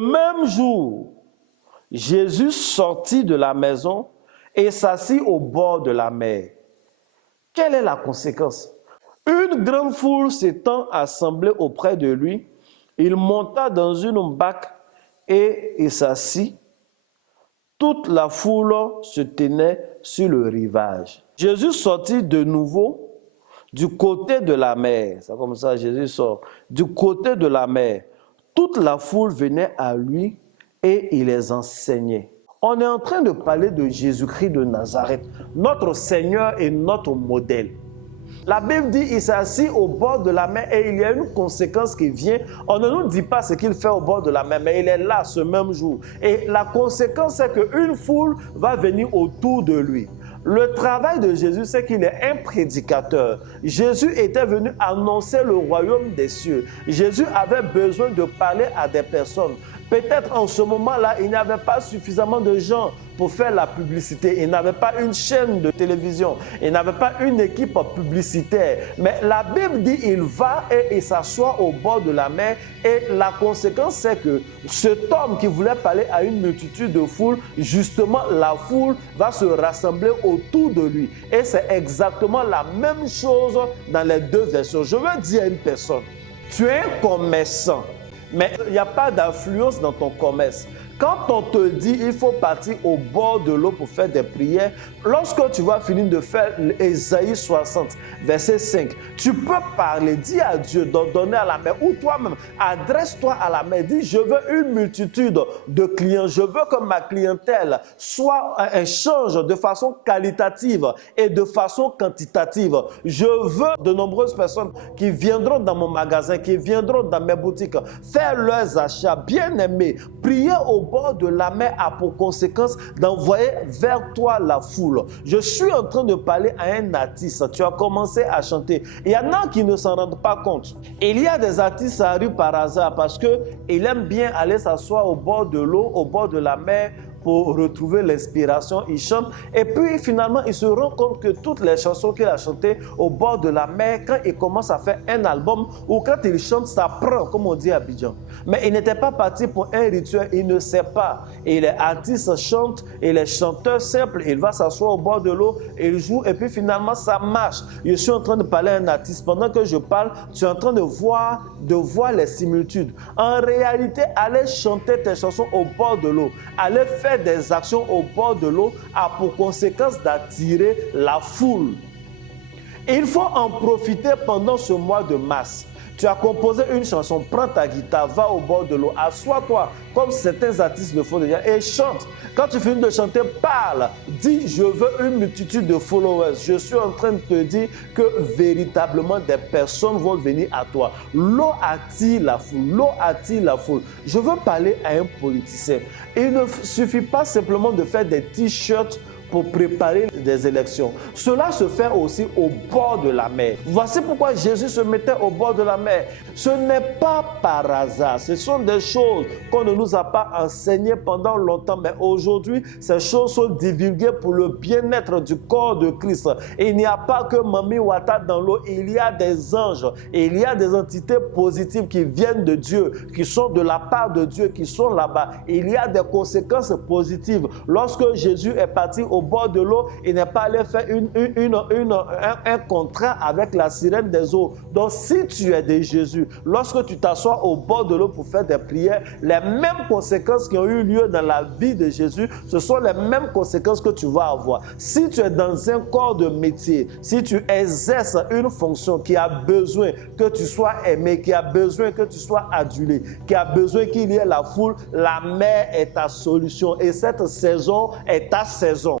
même jour, Jésus sortit de la maison et s'assit au bord de la mer. Quelle est la conséquence? Une grande foule s'étant assemblée auprès de lui, il monta dans une barque et il s'assit. Toute la foule se tenait sur le rivage. Jésus sortit de nouveau du côté de la mer. C'est comme ça, Jésus sort. Du côté de la mer, toute la foule venait à lui et il les enseignait. On est en train de parler de Jésus-Christ de Nazareth, notre Seigneur et notre modèle. La Bible dit qu'il s'est assis au bord de la mer et il y a une conséquence qui vient. On ne nous dit pas ce qu'il fait au bord de la mer, mais il est là ce même jour. Et la conséquence, c'est qu'une foule va venir autour de lui. Le travail de Jésus, c'est qu'il est un prédicateur. Jésus était venu annoncer le royaume des cieux. Jésus avait besoin de parler à des personnes. Peut-être en ce moment-là, il n'y avait pas suffisamment de gens pour faire la publicité. Il n'avait pas une chaîne de télévision. Il n'avait pas une équipe publicitaire. Mais la Bible dit qu'il va et il s'assoit au bord de la mer. Et la conséquence, c'est que cet homme qui voulait parler à une multitude de foule, justement, la foule va se rassembler autour de lui. Et c'est exactement la même chose dans les deux versions. Je veux dire à une personne, tu es un commerçant. Mais il n'y a pas d'influence dans ton commerce. Quand on te dit qu'il faut partir au bord de l'eau pour faire des prières, lorsque tu vas finir de faire Ésaïe 60, verset 5, tu peux parler, dis à Dieu de donner à la mer, ou toi-même, adresse-toi à la mer, dis je veux une multitude de clients, je veux que ma clientèle soit un change de façon qualitative et de façon quantitative. Je veux de nombreuses personnes qui viendront dans mon magasin, qui viendront dans mes boutiques, faire leurs achats, bien aimés, prier au bord de la mer a pour conséquence d'envoyer vers toi la foule. Je suis en train de parler à un artiste. Tu as commencé à chanter. Il y en a qui ne s'en rendent pas compte. Il y a des artistes qui arrivent par hasard parce qu'ils aiment bien aller s'asseoir au bord de l'eau, au bord de la mer, pour retrouver l'inspiration, il chante et puis finalement il se rend compte que toutes les chansons qu'il a chantées au bord de la mer, quand il commence à faire un album ou quand il chante, ça prend, comme on dit à Abidjan. Mais il n'était pas parti pour un rituel, il ne sait pas. Et les artistes chantent et les chanteurs simples, il va s'asseoir au bord de l'eau, il joue et puis finalement ça marche. Je suis en train de parler à un artiste, pendant que je parle, tu es en train de voir les similitudes. En réalité, aller chanter tes chansons au bord de l'eau, aller faire des actions au bord de l'eau a pour conséquence d'attirer la foule. Il faut en profiter pendant ce mois de mars. Tu as composé une chanson, prends ta guitare, va au bord de l'eau, assois-toi, comme certains artistes le font déjà, et chante. Quand tu finis de chanter, parle, dis, je veux une multitude de followers. Je suis en train de te dire que véritablement des personnes vont venir à toi. L'eau attire la foule, l'eau attire la foule. Je veux parler à un politicien. Il ne suffit pas simplement de faire des t-shirts pour préparer des élections. Cela se fait aussi au bord de la mer. Voici pourquoi Jésus se mettait au bord de la mer. Ce n'est pas par hasard. Ce sont des choses qu'on ne nous a pas enseignées pendant longtemps, mais aujourd'hui, ces choses sont divulguées pour le bien-être du corps de Christ. Et il n'y a pas que Mami Wata dans l'eau, il y a des anges, et il y a des entités positives qui viennent de Dieu, qui sont de la part de Dieu, qui sont là-bas. Il y a des conséquences positives. Lorsque Jésus est parti au bord de l'eau, il n'est pas allé faire un contrat avec la sirène des eaux. Donc si tu es de Jésus, lorsque tu t'assois au bord de l'eau pour faire des prières, les mêmes conséquences qui ont eu lieu dans la vie de Jésus, ce sont les mêmes conséquences que tu vas avoir. Si tu es dans un corps de métier, si tu exerces une fonction qui a besoin que tu sois aimé, qui a besoin que tu sois adulé, qui a besoin qu'il y ait la foule, la mer est ta solution et cette saison est ta saison.